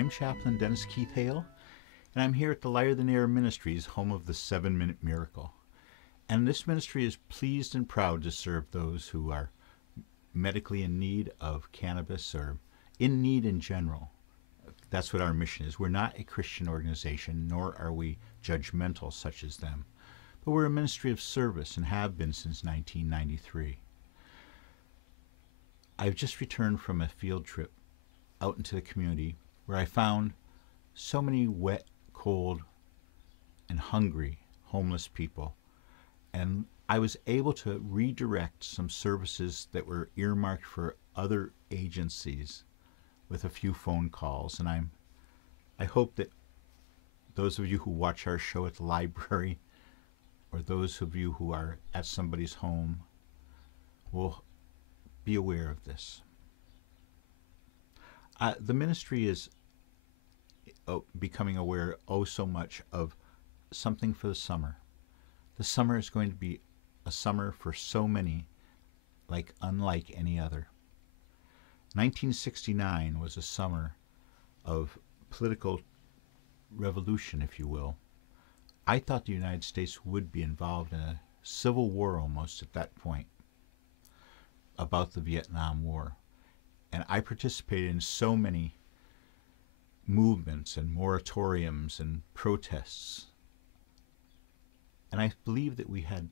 I'm Chaplain Dennis Keith Hale, and I'm here at the Lighter Than Air Ministries, home of the 7-Minute Miracle. And this ministry is pleased and proud to serve those who are medically in need of cannabis or in need in general. That's what our mission is. We're not a Christian organization, nor are we judgmental such as them. But we're a ministry of service and have been since 1993. I've just returned from a field trip out into the community where I found so many wet, cold, and hungry homeless people. And I was able to redirect some services that were earmarked for other agencies with a few phone calls. And I hope that those of you who watch our show at the library or those of you who are at somebody's home will be aware of this. The ministry is becoming aware so much of something for the summer. The summer is going to be a summer for so many, unlike any other. 1969 was a summer of political revolution, if you will. I thought the United States would be involved in a civil war almost at that point about the Vietnam War. And I participated in so many movements and moratoriums and protests. And I believe that we had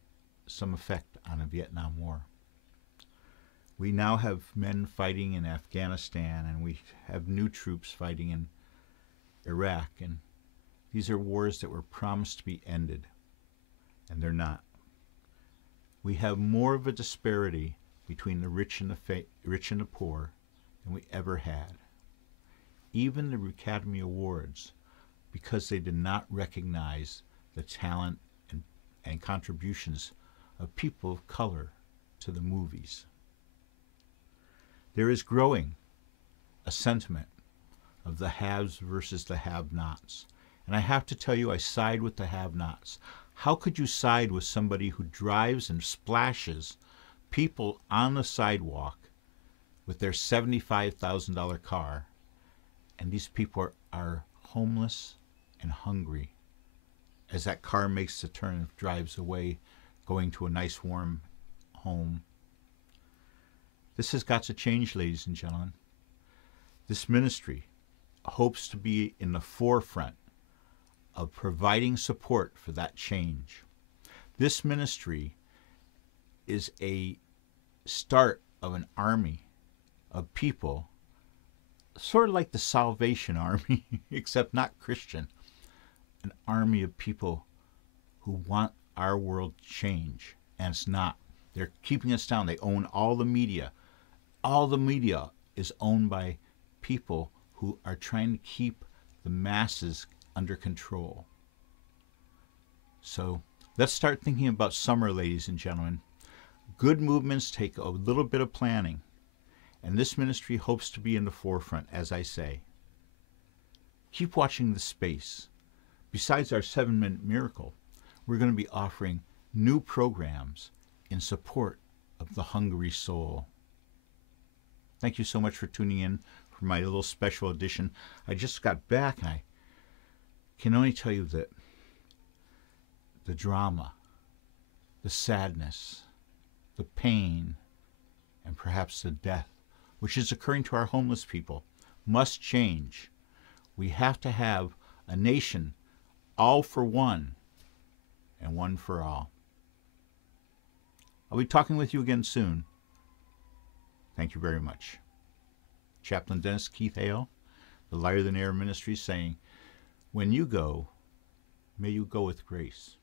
some effect on the Vietnam War. We now have men fighting in Afghanistan, and we have new troops fighting in Iraq. And these are wars that were promised to be ended, and they're not. We have more of a disparity between the rich and the poor than we ever had. Even the Academy Awards, because they did not recognize the talent and contributions of people of color to the movies. There is growing a sentiment of the haves versus the have-nots. And I have to tell you, I side with the have-nots. How could you side with somebody who drives and splashes people on the sidewalk with their $75,000 car, and these people are homeless and hungry as that car makes the turn and drives away, going to a nice warm home? This has got to change, ladies and gentlemen. This ministry hopes to be in the forefront of providing support for that change. This ministry is a start of an army of people, sort of like the Salvation Army, except not Christian. An army of people who want our world to change, and it's not. They're keeping us down. They own all the media. All the media is owned by people who are trying to keep the masses under control. So let's start thinking about summer, ladies and gentlemen. Good movements take a little bit of planning, and this ministry hopes to be in the forefront, as I say. Keep watching the space. Besides our 7-Minute Miracle, we're going to be offering new programs in support of the hungry soul. Thank you so much for tuning in for my little special edition. I just got back, and I can only tell you that the drama, the sadness, the pain, and perhaps the death, which is occurring to our homeless people, must change. We have to have a nation all for one and one for all. I'll be talking with you again soon. Thank you very much. Chaplain Dennis Keith Hale, the Lighter Than Air Ministry, saying, when you go, may you go with grace.